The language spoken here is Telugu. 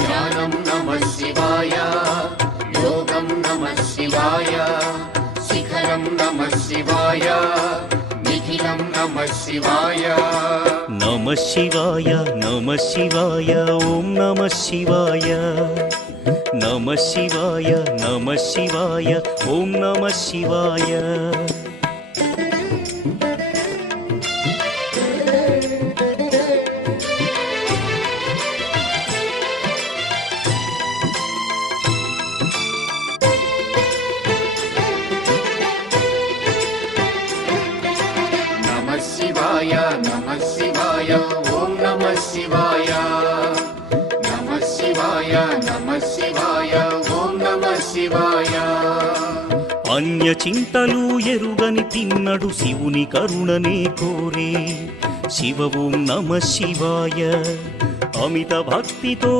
ధ్యానం నమః శివాయ, యోగం నమః శివాయ, శిఖరం నమః శివాయ, నిఖిలం నమః శివాయ. నమః శివాయ నమః శివాయ ఓం నమః శివాయ. నమః శివాయ నమః శివాయ ఓం నమః శివాయ. నమః శివాయ నమః శివాయ ఓం నమః శివాయ. నమః శివాయ నమః శివాయ ఓం నమః శివాయ. అన్య చింతలు ఎరుగని తిన్నడు శివుని కరుణనే కోరే. శివ ఓం నమః శివాయ. అమిత భక్తితో